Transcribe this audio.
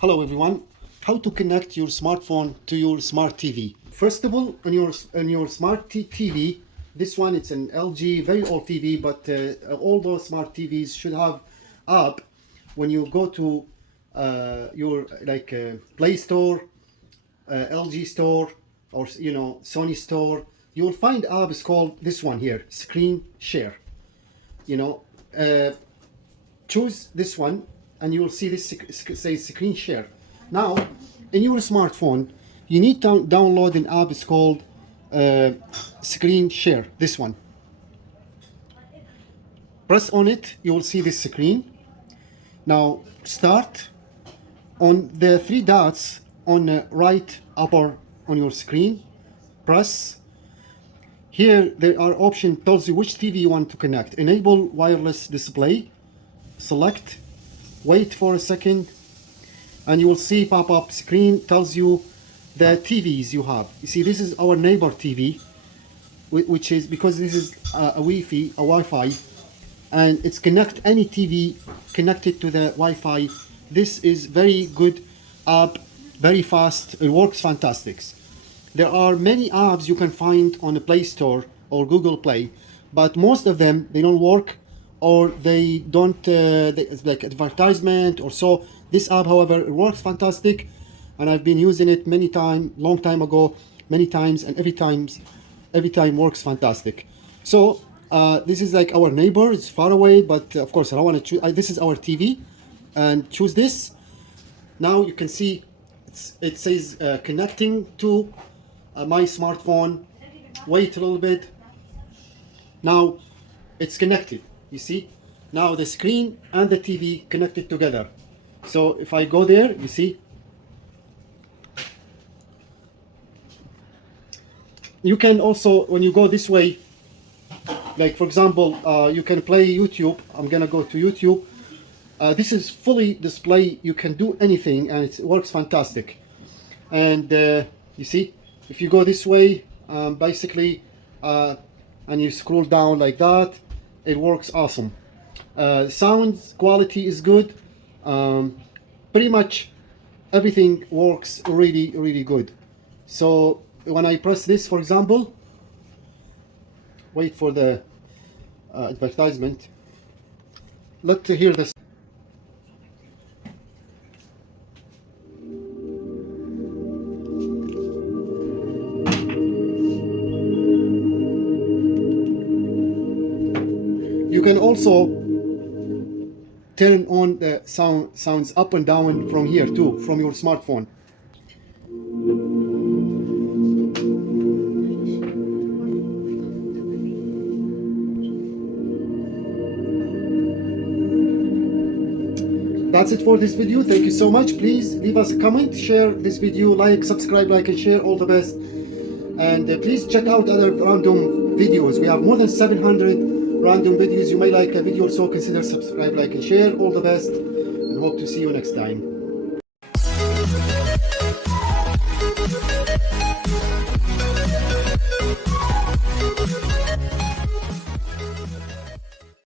Hello everyone. How to connect your smartphone to your smart TV. First of all, on your smart TV, this one it's an LG, very old TV, but all those smart TVs should have app. When you go to your Play Store, LG Store, or Sony Store, you will find apps called this one here, Screen Share. You know, choose this one and you will see this say Screen Share. Now in your smartphone you need to download an app. It's called Screen Share, this one. Press on it, you will see this screen. Now start on the three dots on the right upper on your screen. Press here, there are option tells you which TV you want to connect. Enable wireless display, select, wait for a second, and you will see pop-up screen tells you the TVs you have. You see, this is our neighbor TV, which is because this is a Wi-Fi, and it's connect any TV connected to the Wi-Fi. This is very good app, very fast. It works fantastic. There are many apps you can find on the Play Store or Google Play, but most of them they don't work, or they don't it's like advertisement or so. This app, however, it works fantastic, and I've been using it many times, long time ago, many times, and every time works fantastic. So this is like our neighbor. It's far away, but of course I don't want to choose. This is our TV, and choose this. Now you can see it says connecting to my smartphone. Wait a little bit. Now it's connected. You see, now the screen and the TV connected together. So if I go there, you see, you can also, when you go this way, like for example, you can play YouTube. I'm gonna go to YouTube. This is fully display. You can do anything, and it works fantastic. And you see, if you go this way, basically, and you scroll down like that, it works awesome. Sound quality is good. Pretty much everything works really good. So when I press this, for example, wait for the advertisement. Let's hear this. You can also turn on the sounds up and down from here too, from your smartphone. That's it for this video. Thank you so much. Please leave us a comment, share this video, subscribe, and share. All the best. And please check out other random videos. We have more than 700 random videos. You may like a video, so consider subscribe, and share. All the best, and hope to see you next time.